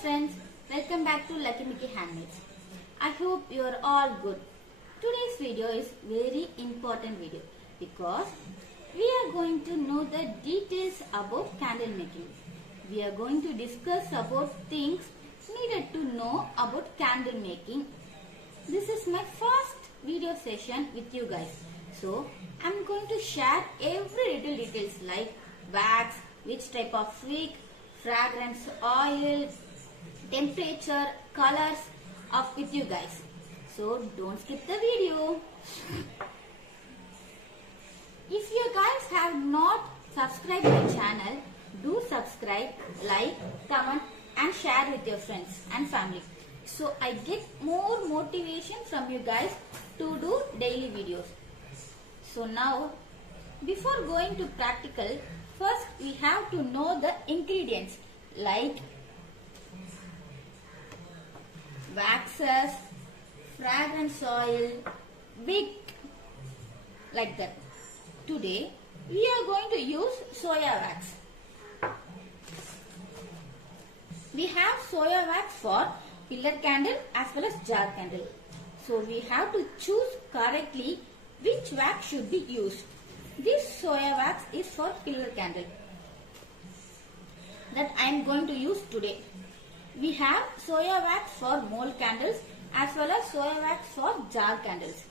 friends, welcome back to LuckiMicki Handmade. I hope you are all good. Today's video is very important video because we are going to know the details about candle making. We are going to discuss about things needed to know about candle making. This is my first video session with you guys. So I am going to share every little details like wax, which type of wick, fragrance oil, temperature, colors with you guys. So don't skip the video. If you guys have not subscribed my channel, do subscribe, like, comment and share with your friends and family. So I get more motivation from you guys to do daily videos. So now, before going to practical, first we have to know the ingredients like waxes, fragrance oil, wick, like that. Today we are going to use Soywax. We have Soywax for pillar candle as well as jar candle. So we have to choose correctly which wax should be used. This Soywax is for pillar candle that I am going to use today. We have Soywax for mold candles as well as Soywax for jar candles.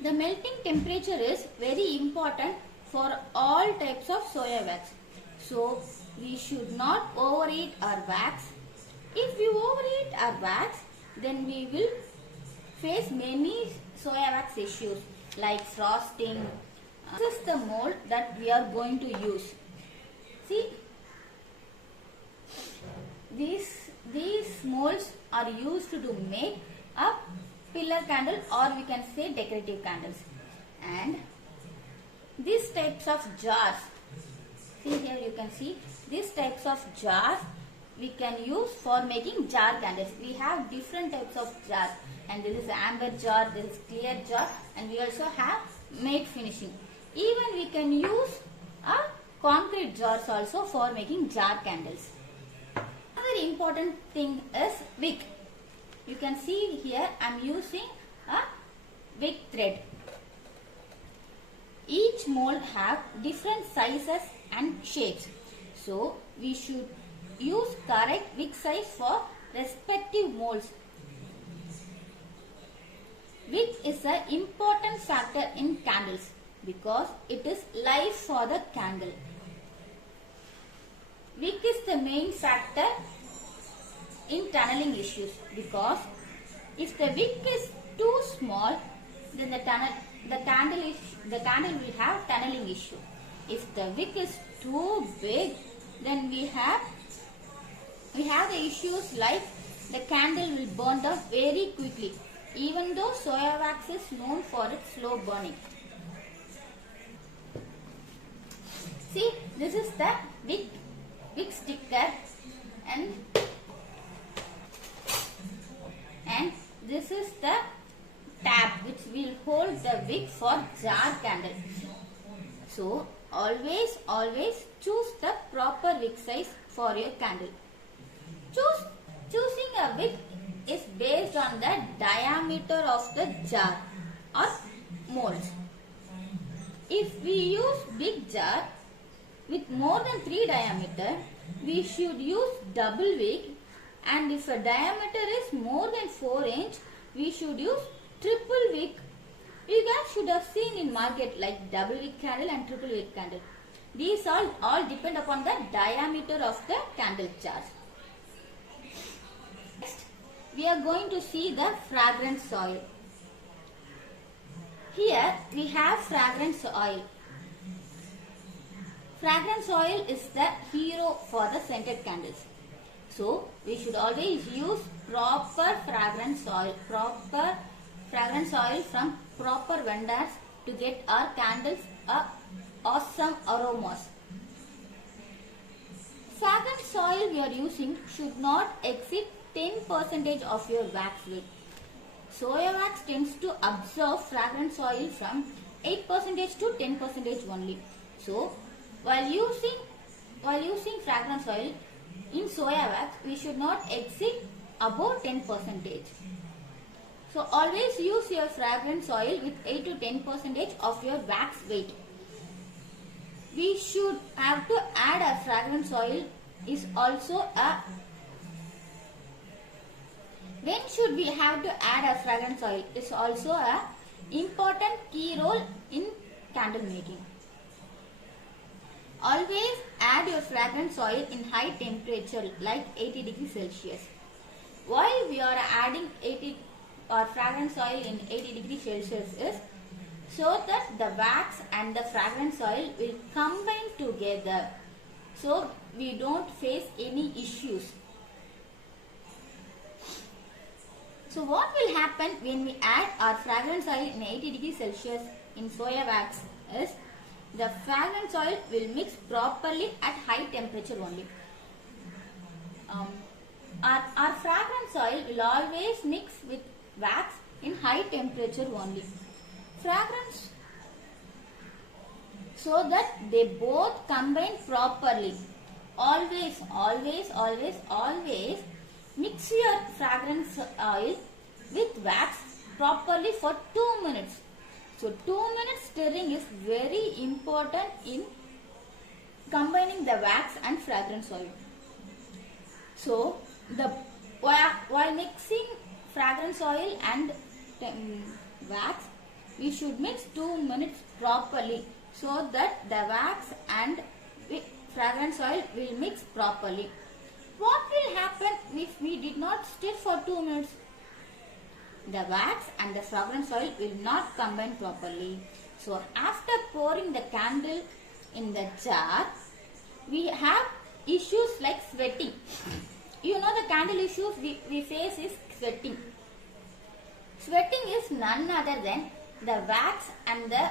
The melting temperature is very important for all types of Soywax. So we should not overheat our wax. If we overheat our wax, then we will face many Soywax issues like frosting. This is the mold that we are going to use. See, these molds are used to make a pillar candle, or we can say decorative candles. And these types of jars, see here you can see these types of jars we can use for making jar candles. We have different types of jars, and this is amber jar, this is clear jar, and we also have matte finishing. Even we can use a concrete jars also for making jar candles. Another important thing is wick. You can see here I am using a wick thread. Each mold have different sizes and shapes. So we should use correct wick size for respective molds. Wick is an important factor in candles because it is life for the candle. Wick is the main factor in tunneling issues because if the wick is too small, then the candle will have tunneling issue. If the wick is too big, then we have the issues like the candle will burn down very quickly, even though Soywax is known for its slow burning. See, this is the wick sticker, and this is the tab which will hold the wick for jar candle. So always choose the proper wick size for your candle. Choosing a wick is based on the diameter of the jar or molds. If we use big jar with more than 3 diameter, we should use double wick, and if a diameter is more than 4 inch, we should use triple wick. You guys should have seen in market like double wick candle and triple wick candle. These all depend upon the diameter of the candle jars. Next, we are going to see the fragrance oil. Here we have fragrance oil. Fragrance oil is the hero for the scented candles. So we should always use proper fragrance oil from proper vendors to get our candles awesome aromas. Fragrance oil we are using should not exceed 10% of your wax weight. Soywax tends to absorb fragrance oil from 8% to 10% only. So while using fragrance oil, in soya wax, we should not exceed above 10%. So always use your fragrance oil with 8 to 10% of your wax weight. We should have to add a fragrance oil is also a when should we have to add a fragrance oil is also a important key role in candle making. Always add your fragrance oil in high temperature like 80 degrees Celsius. Why we are adding 80 or fragrance oil in 80 degrees Celsius is so that the wax and the fragrance oil will combine together, so we don't face any issues. So what will happen when we add our fragrance oil in 80 degrees Celsius in soya wax is the fragrance oil will mix properly at high temperature only. Our fragrance oil will always mix with wax in high temperature only. Fragrance, so that they both combine properly. Always mix your fragrance oil with wax properly for 2 minutes. So 2 minutes stirring is very important in combining the wax and fragrance oil. So while mixing fragrance oil and wax, we should mix 2 minutes properly so that the wax and fragrance oil will mix properly. What will happen if we did not stir for 2 minutes? The wax and the fragrance oil will not combine properly. So after pouring the candle in the jar, we have issues like sweating. You know the candle issues we face is sweating. Sweating is none other than the wax and the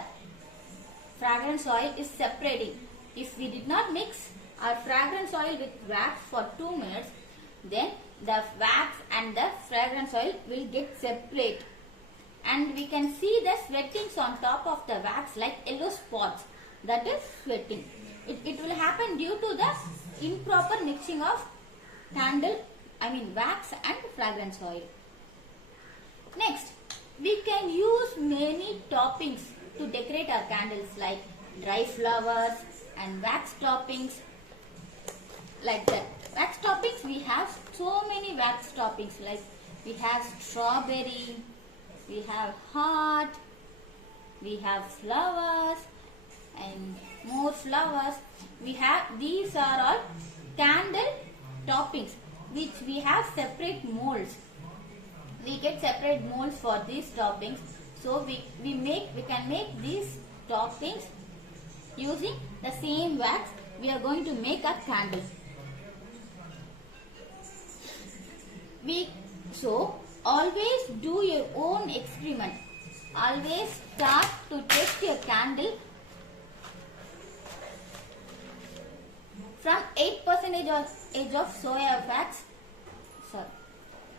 fragrance oil is separating. If we did not mix our fragrance oil with wax for 2 minutes, then the wax and the fragrance oil will get separate, and we can see the sweatings on top of the wax like yellow spots. That is sweating. It will happen due to the improper mixing of wax and fragrance oil. Next, we can use many toppings to decorate our candles like dry flowers and wax toppings, like that. Wax toppings, we have so many wax toppings, like we have strawberry, we have heart, we have flowers and more flowers. These are all candle toppings which we have separate molds. We get separate molds for these toppings, so we can make these toppings using the same wax. We are going to make a candle. So always do your own experiment. Always start to test your candle from 8% of soya wax.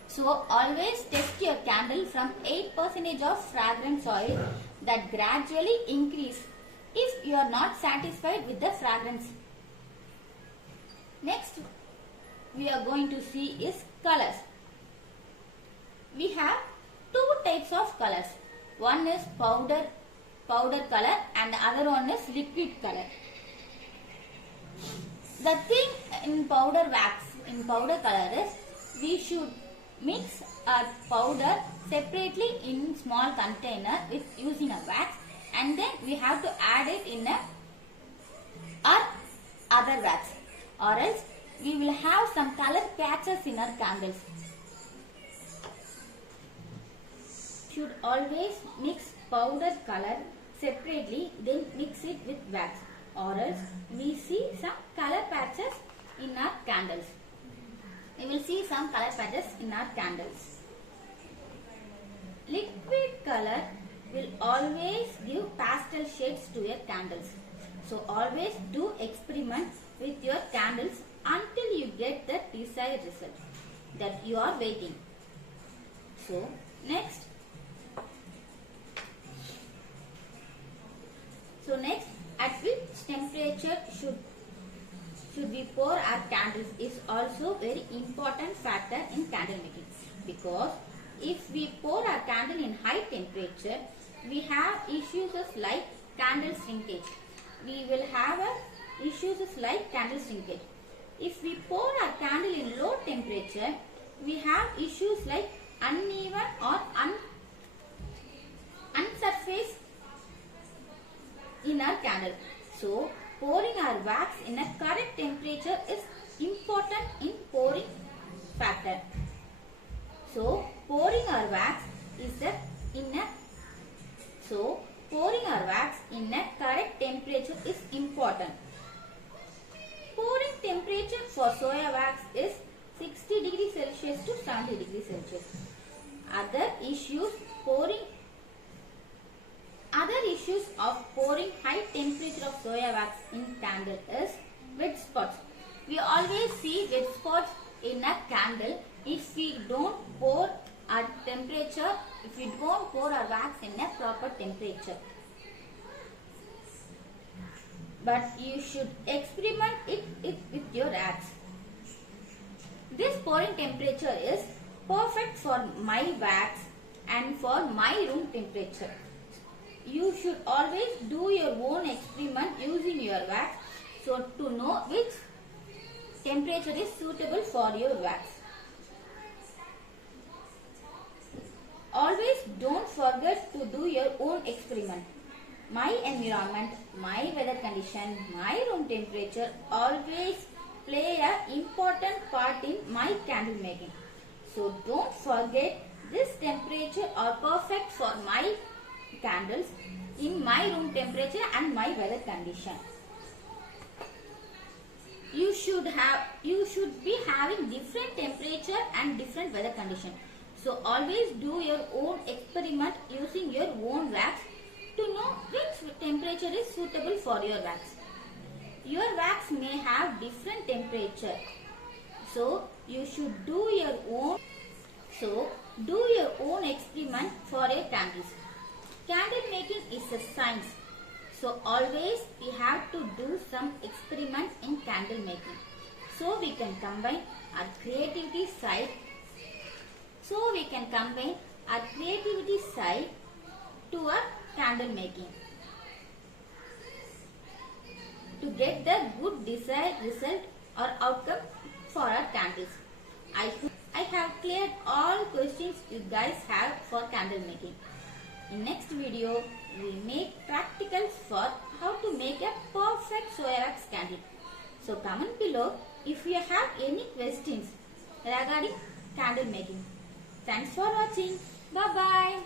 So always test your candle from 8% of fragrance oil, that gradually increase if you are not satisfied with the fragrance. Next we are going to see is colors. We have two types of colors. One is powder color and the other one is liquid color. The thing in powder color is we should mix our powder separately in small container with using a wax, and then we have to add it in our other wax, or else we will have some color patches in our candles. Should always mix powder color separately, then mix it with wax, or else we see some color patches in our candles. We will see some color patches in our candles. Liquid color will always give pastel shades to your candles. So always do experiment with your candles until you get the desired result that you are waiting. So next, at which temperature should should we pour our candles is also very important factor in candle making, because if we pour our candle in high temperature, we have issues like candle shrinkage. We will have issues like candle shrinkage. If we pour our candle in low temperature, we have issues like uneven or unsurfaced in our candle. So, pouring our wax in a correct temperature is important in pouring factor. So, pouring our wax in a correct temperature is important. Pouring temperature for soya wax is 60 degrees Celsius to 70 degrees Celsius. Other issues of pouring high temperature of soya wax in candle is wet spots. We always see wet spots in a candle if we don't pour our wax in a proper temperature. But you should experiment it with your wax. This pouring temperature is perfect for my wax and for my room temperature. You should always do your own experiment using your wax, so to know which temperature is suitable for your wax. Always don't forget to do your own experiment. My environment, my weather condition, my room temperature always play an important part in my candle making. So don't forget, this temperature are perfect for my candles in my room temperature and my weather condition. You should be having different temperature and different weather condition. So always do your own experiment using your own wax to know which temperature is suitable for your wax. Your wax may have different temperature, so you should do your own experiment for your candles. Candle making is a science, so always we have to do some experiment in candle making, so we can combine our creativity side to our candle making to get the good desired result or outcome for our candles. I have cleared all questions you guys have for candle making. In next video, we will make practicals for how to make a perfect Soywax candle. So comment below if you have any questions regarding candle making. Thanks for watching. Bye bye.